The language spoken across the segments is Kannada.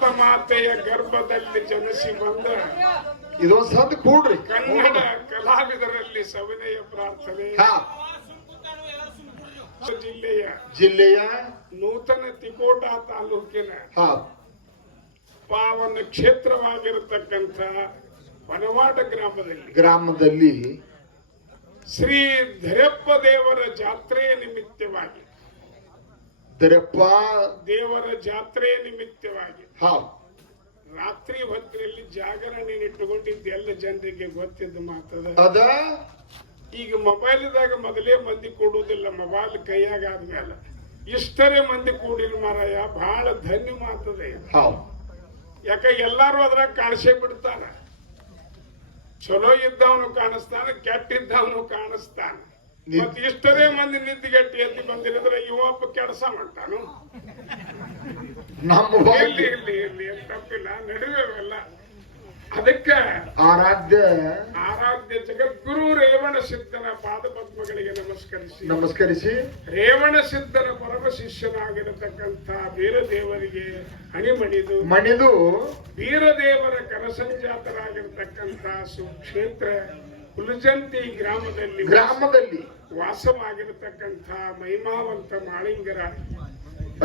ಭಾರತ ಮಾತೆಯ ಗರ್ಭದಲ್ಲಿ ಜನಿಸಿ ಬಂದ ಇದೊಂದು ಸಂದ್ ಕೂಡ್ರಿ ಕನ್ನಡ ಕಲಾವಿದರಲ್ಲಿ ಸವಿನಯ ಪ್ರಾರ್ಥನೆ. ಜಿಲ್ಲೆಯ ನೂತನ ತಿಕೋಟ ತಾಲೂಕಿನ ಪಾವನ ಕ್ಷೇತ್ರವಾಗಿರತಕ್ಕಂಥ ಹೊನವಾಡ ಗ್ರಾಮದಲ್ಲಿ ಶ್ರೀ ಧರೆಪ್ಪ ದೇವರ ಜಾತ್ರೆಯ ನಿಮಿತ್ತವಾಗಿ ಧರೆಪ್ಪ ದೇವರ ಜಾತ್ರೆಯ ನಿಮಿತ್ತವಾಗಿ ರಾತ್ರಿ ಹೊತ್ತಿನಲ್ಲಿ ಜಾಗರಣೆ ಇಟ್ಟುಕೊಂಡಿದ್ದು ಎಲ್ಲ ಜನರಿಗೆ ಗೊತ್ತಿದ್ದ ಮಾತದ. ಈಗ ಮೊಬೈಲ್ದಾಗ ಮೊದಲೇ ಮಂದಿ ಕೊಡುವುದಿಲ್ಲ, ಮೊಬೈಲ್ ಕೈಯಾಗ ಆದ್ಮೇಲೆ ಇಷ್ಟರೇ ಮಂದಿ ಕೂಡಿನ ಮಾರಾಯ, ಬಹಳ ಧನ್ಯ ಮಾತದ. ಯಾಕ ಎಲ್ಲಾರು ಅದ್ರಾಗ ಕಾಣಿಸೇ ಬಿಡ್ತಾನ. ಚಲೋ ಇದ್ದವನು ಕಾಣಿಸ್ತಾನ, ಕೆಟ್ಟಿದ್ದವನು ಕಾಣಿಸ್ತಾನ. ಮತ್ ಇಷ್ಟರೇ ಮಂದಿ ನಿದ್ದಿಗಟ್ಟಿ ಎದ್ದು ಬಂದಿರಿದ್ರೆ ಇವಪ್ಪ ಕೆಲಸ ಮಾಡ್ತಾನು. ಇರ್ಲಿ ಇರ್ಲಿ ಇರ್ಲಿ ತಪ್ಪಿಲ್ಲ, ನಡುವೆಲ್ಲ. ಅದಕ್ಕೆ ಆರಾಧ್ಯ ಜಗದ್ಗುರು ರೇವಣ ಸಿದ್ಧನ ಪಾದಪದ್ಮಗಳಿಗೆ ನಮಸ್ಕರಿಸಿ ರೇವಣ ಸಿದ್ಧನ ಪರಮ ಶಿಷ್ಯನಾಗಿರತಕ್ಕಂಥ ವೀರದೇವರಿಗೆ ಮಣಿದು ವೀರದೇವರ ಕರಸಂಜಾತರಾಗಿರತಕ್ಕಂಥ ಸುಕ್ಷೇತ್ರ ಹುಲಜಂತಿ ಗ್ರಾಮದಲ್ಲಿ ವಾಸವಾಗಿರತಕ್ಕಂಥ ಮಹಿಮಾವಂತ ಮಾಳಿಂಗರ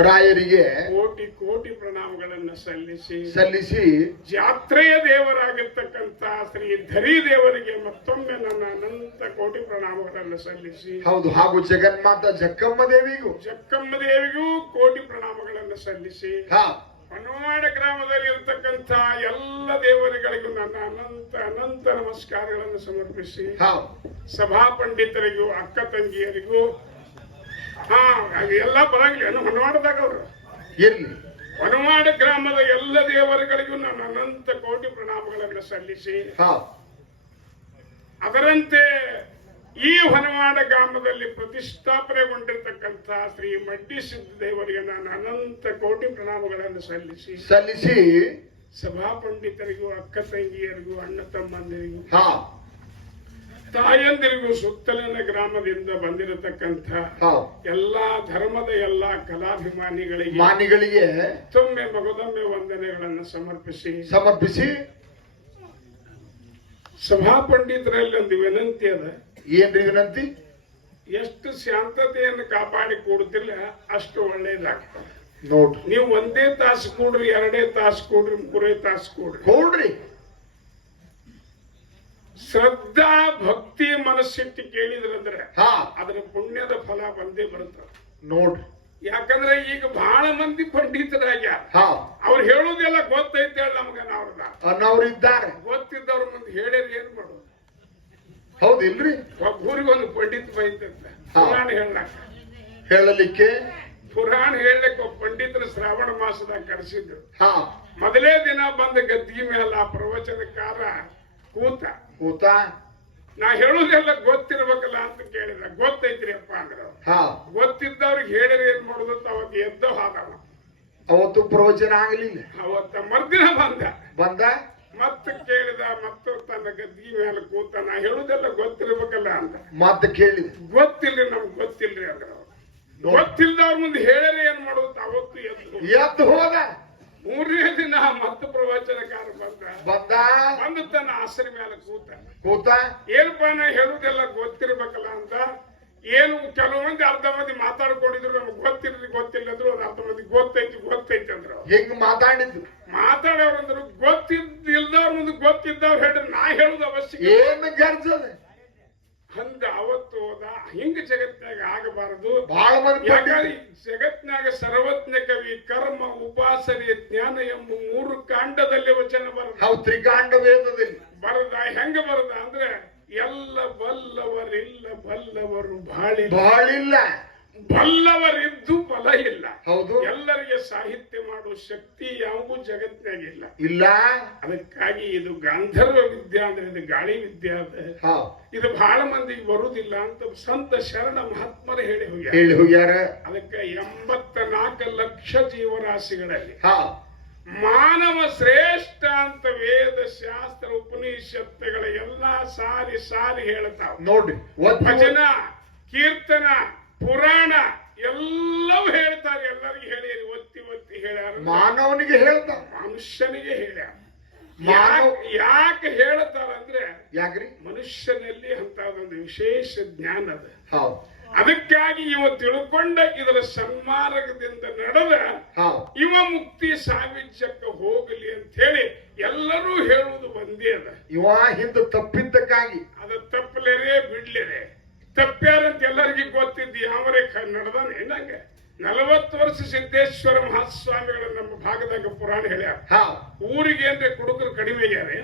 ರಾಯರಿಗೆ ಕೋಟಿ ಪ್ರಣಾಮಗಳನ್ನು ಸಲ್ಲಿಸಿ ಜಾತ್ರೆಯ ದೇವರಾಗಿರ್ತಕ್ಕಂಥ ಶ್ರೀ ಧರಿ ದೇವರಿಗೆ ಮತ್ತೊಮ್ಮೆ ನನ್ನ ಅನಂತ ಕೋಟಿ ಪ್ರಣಾಮಗಳನ್ನು ಸಲ್ಲಿಸಿ ಹಾಗೂ ಜಗನ್ಮಾತ ಜಕ್ಕಮ್ಮ ದೇವಿಗೂ ಕೋಟಿ ಪ್ರಣಾಮಗಳನ್ನು ಸಲ್ಲಿಸಿ ಹೊನವಾಡ ಗ್ರಾಮದಲ್ಲಿ ಇರತಕ್ಕಂಥ ಎಲ್ಲ ದೇವರುಗಳಿಗೂ ನನ್ನ ಅನಂತ ನಮಸ್ಕಾರಗಳನ್ನು ಸಮರ್ಪಿಸಿ ಸಭಾ ಪಂಡಿತರಿಗೂ ಅಕ್ಕ ತಂಗಿಯರಿಗೂ ಎಲ್ಲ ಬರಂಗಿಲ್ಲ ಹೊನವಾಡದಾಗ ಅವರು ಇರ್ಲಿ ಹೊನವಾಡ ಗ್ರಾಮದ ಎಲ್ಲ ದೇವರುಗಳಿಗೂ ನನ್ನ ಅನಂತ ಕೋಟಿ ಪ್ರಣಾಮಗಳನ್ನು ಸಲ್ಲಿಸಿ ಅದರಂತೆ ಈ ಹೊನವಾಡ ಗ್ರಾಮದಲ್ಲಿ ಪ್ರತಿಷ್ಠಾಪನೆಗೊಂಡಿರ್ತಕ್ಕಂಥ ಶ್ರೀ ಮಡ್ಡಿ ಸಿದ್ಧ ದೇವರಿಗೆ ನಾನು ಅನಂತ ಕೋಟಿ ಪ್ರಣಾಮಗಳನ್ನು ಸಲ್ಲಿಸಿ ಸಭಾ ಪಂಡಿತರಿಗೂ ಅಕ್ಕ ತಂಗಿಯರಿಗೂ ಅಣ್ಣ ತಮ್ಮಂದಿರಿಗೂ ತಾಯಂದಿರಿಗೂ ಸುತ್ತಲಿನ ಗ್ರಾಮದಿಂದ ಬಂದಿರತಕ್ಕಂಥ ಎಲ್ಲಾ ಧರ್ಮದ ಎಲ್ಲಾ ಕಲಾಭಿಮಾನಿಗಳಿಗೆ ಮಗದೊಮ್ಮೆ ವಂದನೆಗಳನ್ನು ಸಮರ್ಪಿಸಿ ಸಭಾ ಪಂಡಿತರಲ್ಲಿ ಒಂದು ವಿನಂತಿ ಅದ. ಏನ್ರಿ ವಿನಂತಿ? ಎಷ್ಟು ಶಾಂತತೆಯನ್ನು ಕಾಪಾಡಿ ಕೂಡುತ್ತಿಲ್ಲ ಅಷ್ಟು ಒಳ್ಳೇದಾಗ್ತದೆ ನೋಡ್ರಿ. ನೀವು ಒಂದೇ ತಾಸು ಕೂಡ್ರಿ, 2 ತಾಸು ಕೂಡ್ರಿ, 3 ತಾಸು ಕೂಡ್ರಿ. ಶ್ರದ್ಧಾ ಭಕ್ತಿ ಮನಸ್ಸಿಟ್ಟು ಕೇಳಿದ್ರಂದ್ರೆ ಅದರ ಪುಣ್ಯದ ಫಲ ಬಂದೇ ಬರುತ್ತದೆ ನೋಡ್ರಿ. ಯಾಕಂದ್ರೆ ಈಗ ಬಹಳ ಮಂದಿ ಪಂಡಿತರಾಗ್ಯಾರ, ಅವ್ರು ಹೇಳುದೆಲ್ಲ ಗೊತ್ತೈತೆ ನಮ್ಗ. ಅವ್ರಿದ್ದಾರೆ ಗೊತ್ತಿದ್ದವ್ರ ಮುಂದೆ ಹೇಳಿದ್ರೆ ಏನ್ ಮಾಡೋದು? ಹೌದಿಲ್ರಿ? ಒಬ್ಬರಿಗೊಂದು ಪಂಡಿತ ಬೈತಂತ ಪುರಾಣ ಹೇಳಲಿಕ್ಕೆ ಒಬ್ಬ ಪಂಡಿತರ ಶ್ರಾವಣ ಮಾಸದಾಗ ಕರೆಸಿದ್ರು. ಮೊದಲೇ ದಿನ ಬಂದ ಗದ್ದಿಗೆ ಮೇಲೆ ಆ ಪ್ರವಚನಕಾರ ಕೂತ ನಾ ಹೇಳುದೆಲ್ಲ ಗೊತ್ತಿರ್ಬೇಕಲ್ಲ ಅಂತ ಕೇಳಿದ. ಗೊತ್ತೈತ್ರಿ ಅಪ್ಪ ಅಂದ್ರ ಗೊತ್ತಿದ್ದವ್ರಿಗೆ ಹೇಳಿದ್ರೆ ಏನ್ ಮಾಡುದಂತ ಅವತ್ತು ಎದ್ದೋ ಹಾದವ. ಅವತ್ತು ಪ್ರವಚನ ಆಗಲಿಲ್ಲ. ಅವತ್ತ ಮರ್ದಿನ ಬಂದ ಮತ್ತೆ ಕೇಳಿದ, ಮತ್ತು ತನ್ನ ಗದ್ದಿಗೆ ಮೇಲೆ ಕೂತ ನಾ ಹೇಳುದೆಲ್ಲ ಗೊತ್ತಿರ್ಬೇಕಲ್ಲ ಅಂತ ಮತ್ತೆ ಕೇಳಿದ. ಗೊತ್ತಿಲ್ರಿ, ನಮ್ಗೆ ಗೊತ್ತಿಲ್ರಿ ಅಂದ್ರ. ಗೊತ್ತಿಲ್ದವ್ರ ಮುಂದೆ ಹೇಳಿದ್ರೆ ಏನ್ ಮಾಡುತ್ತ ಅವತ್ತು ಎದ್ದು ಹೋದ. 3ನೇ ದಿನ ಮತ್ತೆ ಪ್ರವಚನಕಾರ ಬಂದು ತನ್ನ ಆಸರಿ ಮೇಲೆ ಕೂತ ಏನಪ್ಪಾ ನಾ ಹೇಳುದೆಲ್ಲ ಗೊತ್ತಿರ್ಬೇಕಲ್ಲ ಅಂತ. ಏನು ಕೆಲವು ಮಂದಿ ಅರ್ಧ ಮಂದಿ ಮಾತಾಡ್ಕೊಂಡಿದ್ರು, ನಮ್ಗೆ ಗೊತ್ತಿಲ್ಲ ಅಂದ್ರು, ಒಂದು ಅರ್ಧ ಮಂದಿ ಗೊತ್ತೈತಿ ಅಂದ್ರು. ಹೆಂಗ್ ಮಾತಾಡೋರಂದ್ರು ಗೊತ್ತಿಲ್ದವ್ರ ಮುಂದೆ ಗೊತ್ತಿದ್ದವ್ರು ಹೇಳ್ರಿ, ನಾ ಹೇಳುದು ಅವಶ್ಯಕ ಏನು ಗರ್ಜದೆ ಅಂದ. ಅವತ್ತು ಹೋದ. ಹಿಂಗ ಜಗತ್ನಾಗ ಆಗಬಾರದು. ಜಗತ್ನಾಗ ಸರ್ವಜ್ಞ ಕವಿ ಕರ್ಮ ಉಪಾಸನೆ ಜ್ಞಾನ ಎಂಬ 3 ಕಾಂಡದಲ್ಲಿ ವಚನ ಬರದ. ತ್ರಿಕಾಂಡ ವೇದದಲ್ಲಿ ಬರದ. ಹೆಂಗ ಬರದ ಅಂದ್ರೆ ಎಲ್ಲ ಬಲ್ಲವರಿಲ್ಲ, ಬಲ್ಲವರು ಬಾಳಿಲ್ಲ, ಬಲ್ಲವರಿದ್ದು ಫಲ ಇಲ್ಲ. ಹೌದು. ಎಲ್ಲರಿಗೆ ಸಾಹಿತ್ಯ ಮಾಡುವ ಶಕ್ತಿ ಯಾವ ಜಗತ್ನಾಗಿಲ್ಲ ಇಲ್ಲ. ಅದಕ್ಕಾಗಿ ಇದು ಗಾಂಧರ್ವ ವಿದ್ಯಾ ಅಂದ್ರೆ ಇದು ಗಾಳಿ ವಿದ್ಯಾ ಅದ. ಇದು ಬಹಳ ಮಂದಿಗೆ ಬರುವುದಿಲ್ಲ ಅಂತ ಸಂತ ಶರಣ ಮಹಾತ್ಮರು ಹೇಳಿ ಹೋಗ್ಯಾರ. ಅದಕ್ಕೆ 84 ಲಕ್ಷ ಜೀವರಾಶಿಗಳಲ್ಲಿ ಮಾನವ ಶ್ರೇಷ್ಠ ಅಂತ ವೇದ ಶಾಸ್ತ್ರ ಉಪನಿಷತ್ತುಗಳ ಎಲ್ಲಾ ಸಾರಿ ಹೇಳ್ತಾವ ನೋಡ್ರಿ. ಭಜನ, ಕೀರ್ತನ, ಪುರಾಣ ಎಲ್ಲವೂ ಹೇಳ್ತಾರೆ. ಎಲ್ಲರಿಗೂ ಹೇಳಿ ಒತ್ತಿ ಹೇಳ್ಯಾರ? ಮಾನವನಿಗೆ ಹೇಳ್ತಾರ, ಮನುಷ್ಯನಿಗೆ ಹೇಳ್ಯಾರ. ಮಾನವ ಯಾಕೆ ಹೇಳ್ತಾರಂದ್ರೆ ಯಾಕ್ರಿ? ಮನುಷ್ಯನಲ್ಲಿ ಅಂತದೊಂದು ವಿಶೇಷ ಜ್ಞಾನ ಅದ. ಹೌದು. ಅದಕ್ಕಾಗಿ ಇವ ತಿಳ್ಕೊಂಡ ಇದರ ಸನ್ಮಾರ್ಗದಿಂದ ನಡೆದ ಇವ ಮುಕ್ತಿ ಸಾವಿಜ್ಯಕ್ಕೆ ಹೋಗಲಿ ಅಂತ ಹೇಳಿ ಎಲ್ಲರೂ ಹೇಳುವುದು ಒಂದೇ ಅದ. ಇವ ಹಿಂದ ತಪ್ಪಿದ್ದಕ್ಕಾಗಿ ಅದ ತಪ್ಪಲೇರೆ ಬಿಡ್ಲೇರೆ ತಪ್ಪ್ಯಾರಂತ ಎಲ್ಲರಿಗೂ ಗೊತ್ತಿದ್ದು ಯಾವರೇ ನಡೆದಾನೆ. ನಂಗೆ 40 ವರ್ಷ ಸಿದ್ದೇಶ್ವರ ಮಹಾಸ್ವಾಮಿಗಳು ನಮ್ಮ ಭಾಗದಾಗ ಪುರಾಣ ಹೇಳ್ಯಾರ. ಊರಿಗೆ ಅಂದ್ರೆ ಕುಡುಕರು ಕಡಿಮೆ ಆಗ್ಯಾರೆ,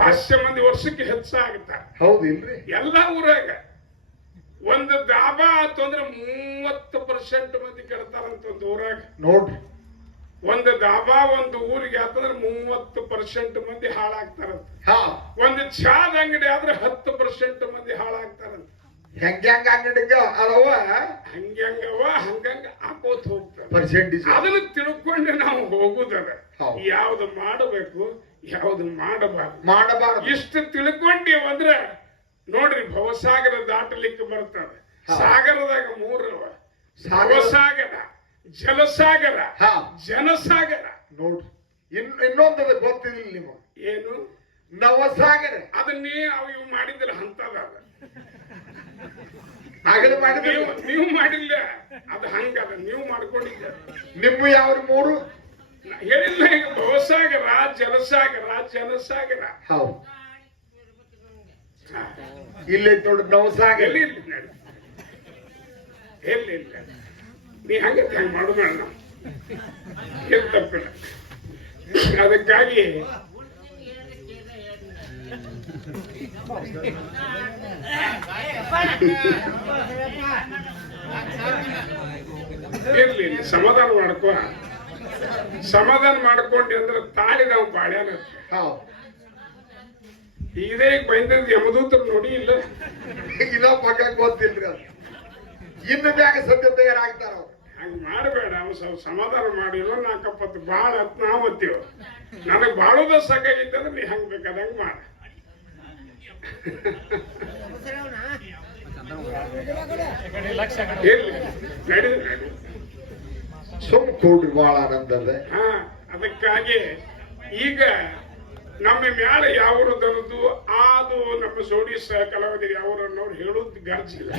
500 ಮಂದಿ ವರ್ಷಕ್ಕೆ ಹೆಚ್ಚಾಗುತ್ತಾರೆ. ಹೌದಿಲ್ರಿ? ಎಲ್ಲಾ ಊರಾಗ ಒಂದು ದಾಬಾ ಆತು ಅಂದ್ರೆ 30% ಮಂದಿ ಕೆಡ್ತಾರಂತ ಒಂದು ಊರಾಗ. ನೋಡ್ರಿ, ಒಂದು ದಾಬಾ ಒಂದು ಊರಿಗೆ ಆತಂದ್ರೆ 30% ಮಂದಿ ಹಾಳಾಗ್ತಾರಂತ. ಒಂದು ಚಾದ ಅಂಗಡಿ ಆದ್ರೆ 10% ಮಂದಿ ಹಾಳಾಗ್ತಾರಂತ. ಹೆಂಗ ಅಂಗಡಿಗ ಅಳವ ಹಂಗವ ಹಂಗಂಗ ಹಾಕೋತ್ ಹೋಗ್ತಾರೆ. ಪರ್ಸೆಂಟೇಜ್ ಅದನ್ನ ತಿಳ್ಕೊಂಡು ನಾವು ಹೋಗುದದ. ಯಾವ್ದು ಮಾಡಬೇಕು ಯಾವ್ದು ಮಾಡಬಾರದು ಇಷ್ಟು ತಿಳ್ಕೊಂಡಿವಂದ್ರೆ ನೋಡ್ರಿ, ಭವಸಾಗರ ದಾಟಲಿಕ್ಕೆ ಬರ್ತದೆ. ಸಾಗರದಾಗ 3 ಅವ: ಭವಸಾಗರ, ಜಲಸಾಗರ, ಜನಸಾಗರ. ನೋಡ್ರಿ, ಇನ್ನೊಂದು ಗೊತ್ತಿಲ್ಲ ನಿಮಗೆ ಏನು? ನವಸಾಗರ. ಅದನ್ನೇ ಇವು ಮಾಡಿದ್ರೆ ಅಂತದ. ಆಗಲೇ ಮಾಡಿದ್ರೆ ನೀವು ಮಾಡಿಲ್ಲ, ಅದು ಹಂಗದ, ನೀವು ಮಾಡ್ಕೊಂಡಿದ್ದ. ನಿಮ್ಮ ಯಾವ 3 ಹೇಳಿಲ್ಲ ಈಗ: ಭವಸಾಗರ, ಜಲಸಾಗರ, ಜನಸಾಗರ. ಹೌದು, ಇಲ್ಲೇ ನೋಡಿ ನವಸಾಗರ. ಎಲ್ಲಿಲ್ಲ ನೀ ಹಂಗತ್ತೆ ಹಂಗ ಮಾಡೋಣ, ಏನ್ ತಪ್ಪಿಲ್ಲ. ಅದಕ್ಕಾಗಿ ಇರ್ಲಿ, ಸಮಾಧಾನ ಮಾಡ್ಕೋ. ಸಮಾಧಾನ ಮಾಡ್ಕೊಂಡಿ ಅಂದ್ರೆ ತಾಳಿ ನಾವು ಬಾಳ್ಯಾನ. ಇದೇ ಬೈಂದದ ಯಮದೂತರು ನೋಡಿ ಇಲ್ಲ, ಇನ್ನೊಬ್ಬ ಪಕ್ಕ ಗೊತ್ತಿಲ್ರಿ. ಅದು ಇನ್ನು ಬ್ಯಾಗ ಸದ್ಯ ತಯಾರಾಗ್ತಾರ. ಹಂಗ ಮಾಡಬೇಡ. ಅವ್ ಸ್ವಲ್ಪ ಸಮಾಧಾನ ಮಾಡಿಲ್ಲ. 4-20 ಬಾಳ ನಾವು ಅಂತೀವ. ನನಗ್ ಬಾಳುದ ಸಾಕಾಗಿತ್ತಂದ್ರೆ ನೀ ಹಂಗ ಬೇಕಾದಂಗ ಮಾಡ. ಸುಮ್ ಕೂಡ್ರಿ, ಬಹಳ ಆನಂದ ಅದ. ಅದಕ್ಕಾಗಿ ಈಗ ನಮ್ಮ ಮ್ಯಾಲ ಯಾವರು ದರದು ಆದು ನಮ್ಮ ಜೋಡಿ ಕಲಾವಿದರು ಯಾವ್ರು ಅನ್ನೋರು ಹೇಳುದು ಗರ್ಜಿಲ್ಲ.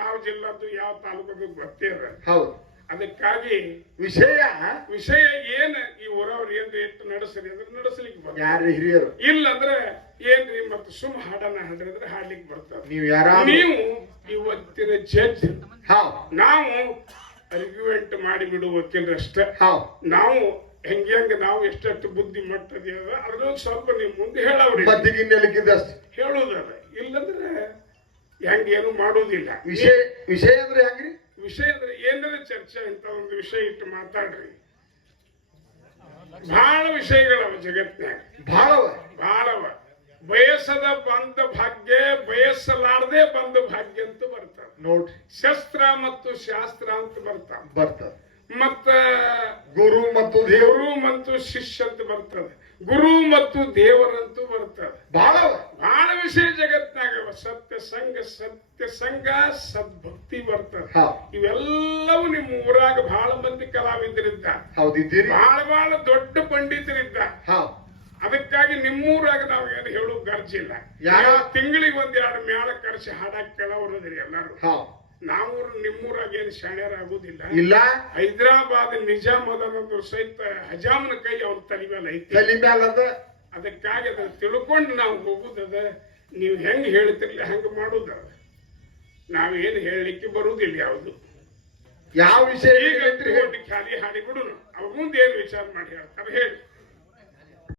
ಯಾವ ಜಿಲ್ಲಾದ್ದು ಯಾವ ತಾಲೂಕದ್ದು ಗೊತ್ತೇರ. ಹೌದು. ಅದಕ್ಕಾಗಿ ವಿಷಯ ಏನ್ ಈ ಊರವ್ರು ಏನ್ರಿ ಇಟ್ಟು ನಡೆಸ್ರಿ ಅಂದ್ರೆ ನಡೆಸಲಿಕ್ಕೆ ಬರ್ತಾರೆ. ಯಾರು ಹಿರಿಯರು ಇಲ್ಲ ಅಂದ್ರೆ ಏನ್ರಿ ಮತ್ತೆ ಸುಮ್ ಹಾಡನ್ನ ಹಾಡಿದ್ರೆ ಹಾಡ್ಲಿಕ್ಕೆ ಬರ್ತಾರೆ. ನೀವು ಇವತ್ತಿನ ಜಡ್ಜ್, ನಾವು ಅರ್ಗ್ಯುಮೆಂಟ್ ಮಾಡಿ ಬಿಡುವ ವಕೀಲರಷ್ಟೇ. ನಾವು ಹೆಂಗ ನಾವು ಎಷ್ಟೆಷ್ಟು ಬುದ್ಧಿ ಮಟ್ಟದ ಅದ್ರ ಸ್ವಲ್ಪ ನಿಮ್ ಮುಂದೆ ಹೇಳವ್ರಿ ಹೇಳುದದ. ಇಲ್ಲಂದ್ರೆ ಹೆಂಗೇನು ಮಾಡುವುದಿಲ್ಲ. ವಿಷಯ ಅಂದ್ರೆ ಹೆಂಗ್ರಿ? ವಿಷಯ ಅಂದ್ರೆ ಏನಾದ್ರೆ ಚರ್ಚೆ ಅಂತ ಒಂದು ವಿಷಯ ಇಟ್ಟು ಮಾತಾಡ್ರಿ. ಬಹಳ ವಿಷಯಗಳವ ಜಗತ್ನ್ಯಾಗ, ಬಹಳವ. ಬಯಸದ ಬಂದ ಭಾಗ್ಯ, ಬಯಸಲಾರದೆ ಬಂದ ಭಾಗ್ಯ ಅಂತ ಬರ್ತಾವ ನೋಡ್ರಿ. ಶಸ್ತ್ರ ಮತ್ತು ಶಾಸ್ತ್ರ ಅಂತ ಬರ್ತಾವ. ಮತ್ತ ಗುರು ಮತ್ತು ಶಿಷ್ಯ ಅಂತ ಬರ್ತದೆ. ಗುರು ಮತ್ತು ದೇವರಂತೂ ಬರ್ತದೆ. ಬಹಳ ವಿಷಯ ಜಗತ್ನಾಗ. ಸತ್ಯ ಸಂಘ ಸದ್ಭಕ್ತಿ ಬರ್ತದೆ. ಇವೆಲ್ಲವೂ ನಿಮ್ಮ ಊರಾಗ ಬಹಳ ಮಂದಿ ಕಲಾವಿದರಿದ್ದ, ಬಹಳ ದೊಡ್ಡ ಪಂಡಿತರಿದ್ದ. ಅದಕ್ಕಾಗಿ ನಿಮ್ಮೂರಾಗ ನಾವು ಏನು ಹೇಳು ಗರ್ಜಿಲ್ಲ. ತಿಂಗಳಿಗೆ 1-2 ಮೇಳ ಕರೆಸಿ ಹಾಡಾಕ್ ಕೇಳೋರದ್ರಿ ಎಲ್ಲಾರು. ನಾವು ನಿಮ್ಮೂರಾಗ ಏನು ಶಾಣ್ಯರಾಗುದಿಲ್ಲ. ಇಲ್ಲ, ಹೈದರಾಬಾದ್ ನಿಜಾಮದನೊಂದು ಸಹಿತ ಹಜಾಮನ ಕೈ ಅವ್ರ ತಲೆ ಮೇಲೆ ಐತಿ. ಅದಕ್ಕಾಗಿ ಅದನ್ನ ತಿಳ್ಕೊಂಡು ನಾವು ಹೋಗುದದ. ನೀವು ಹೆಂಗ್ ಹೇಳ್ತಿರ್ಲಿ ಹಂಗ ಮಾಡುದ. ನಾವೇನು ಹೇಳಲಿಕ್ಕೆ ಬರುವುದಿಲ್ಲ ಯಾವುದು. ಯಾವ ವಿಷಯ ಈಗ ಖಾಲಿ ಹಾಡಿ ಬಿಡುನು. ಅವ್ರ ಮುಂದೆ ಏನು ವಿಚಾರ ಮಾಡಿ ಹೇಳ್ತಾರೆ ಹೇಳಿ.